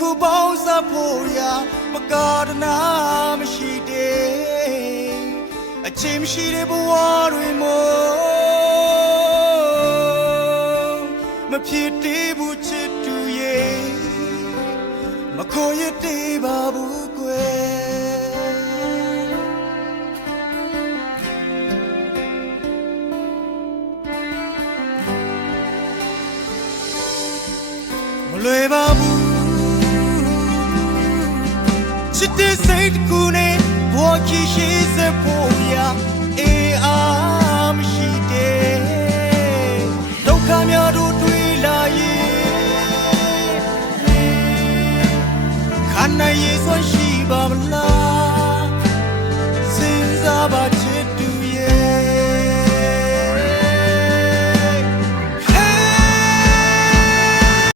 ခုပေါင်းစားဖို့ရာမကာဒနာမရှိတဲ့အချိန်မရှိတဲ့ဘဝတွေမို့မဖြစ်သေးဘူးချစ်တူရဲ့မခေါ်ရသေးပါဘူးကွယ်မလွယ်ပါဘူးချစ်တဲ့စိတ်ကူနဲ့ဘဝချစ်ရှိစေဖို့ရာအေးအားမရှိတဲ့ဒုက္ခများတို့တွေ့လာရင်ခန္ဓာရည်စွမ်းရှိပါမလား